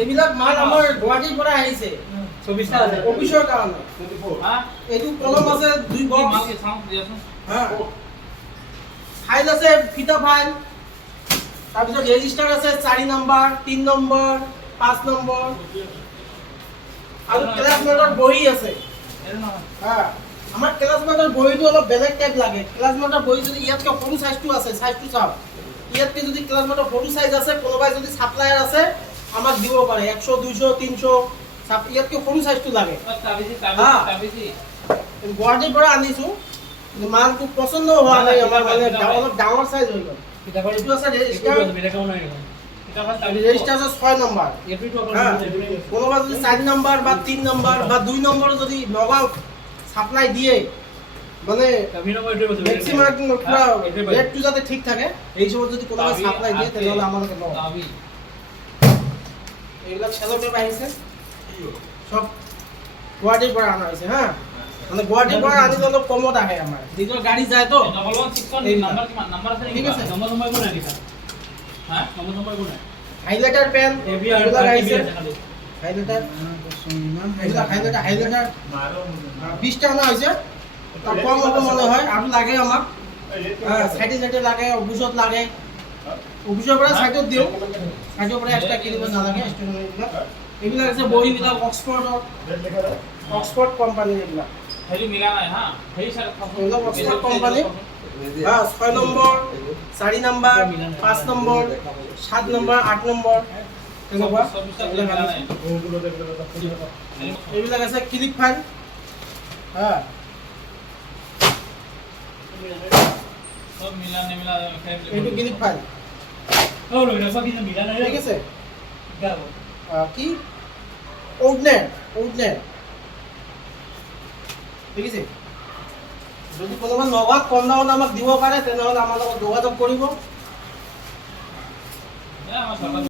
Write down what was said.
এইবিলাক মাল আমাৰ গুৱাহাটীৰ পৰা আহিছে 24টা আছে অফিচৰ কাৰণে হা এইটো কলম আছে 2 বক্স মাল কি চাওঁ দিয়াচোন হা ফাইল আছে ফিটা ফাইল তাৰপিছত ৰেজিষ্টাৰ আছে 4 নম্বৰ 3 নম্বৰ 5 নম্বৰ আৰু ক্লাছমেটৰ বহি আছে এৰ নহয় হা আমাৰ ক্লাছমেটৰ বহিটো অলপ বেলেগ টাইপ লাগে ক্লাছমেটৰ বহি যদি ইয়াতকৈ সৰু সাইজটো আছে সাইজটো চাও ইয়াতকৈ যদি ক্লাছমেটৰ সৰু সাইজ আছে কোনোবাই যদি সাপ্লায়াৰ আছে আমাক দিব পাৰে 100 200 300 ইয়াতকৈ সৰু সাইজটো লাগে তাবিজি গুৱাহাটীৰ পৰা আনিছো মালটো পছন্দ হোৱা নাই আমাৰ মানে অলপ ডাঙৰ সাইজ হৈ গ'ল কিতাপৰ এইটো আছে ৰেজিষ্টাৰ বেলেগও নাই কিতাপৰ তাবিজি ৰেজিষ্টাৰ আছে 6 নম্বৰ এপিটো কোনোবা যদি 4 নম্বৰ বা 3 নম্বৰ বা 2 নম্বৰ যদি লগাও সাপ্লাই দিয়ে মানে ম্যাক্সিমাম পুরা রেটটো যাতে ঠিক থাকে এই সময় যদি কোনোবা সাপ্লাই দিয়ে তাহলে আমাকে লও এইগুলা সেলোটে পাইছে সব গুৱাহাটীৰ পৰা আনা হৈছে হা মানে গুৱাহাটীৰ পৰা আনিলে অলপ কমত আহে আমাৰ নিজৰ গাড়ী যায় তো ডবল 1 6 নাম্বার কিমান নাম্বার আছে ঠিক আছে নম্বর কোন আছে হ্যাঁ নম্বর কোন হাইলাইটার পেন এবিআর আছে হাইলাইটার হাইলাইটার 20 টা আনা হয়েছে তার কম হবে মনে হয় আর লাগে আমাক সাইডে সাইডে লাগে অফিসত লাগে অফিসৰ পৰা সাইডত দিও সাইডৰ পৰা এক্সট্ৰা কিনিব নালাগে এইবিলাক আছে বহিবিলাক অক্সফোৰ্ড কোম্পানী এইবিলাক হেৰি মিলা নাই হা হেৰি sir Oxford company 6 number 4 number 5 number 7 number 8 number এনেকুৱা এইবিলাক আছে ক্লিপ ফাইল হ্যাঁ সব মিলা নিমিলা এইটো ক্লিপ ফাইল ও লো সব কিছু মিলা নাই ঠিক আছে গাবো কি ওডনেট ঠিক আছে যদি কোনোবা নগদ কম দামত আমাক দিব পাৰে তেনেহ'লে আমাৰ লগত যোগাযোগ কৰিব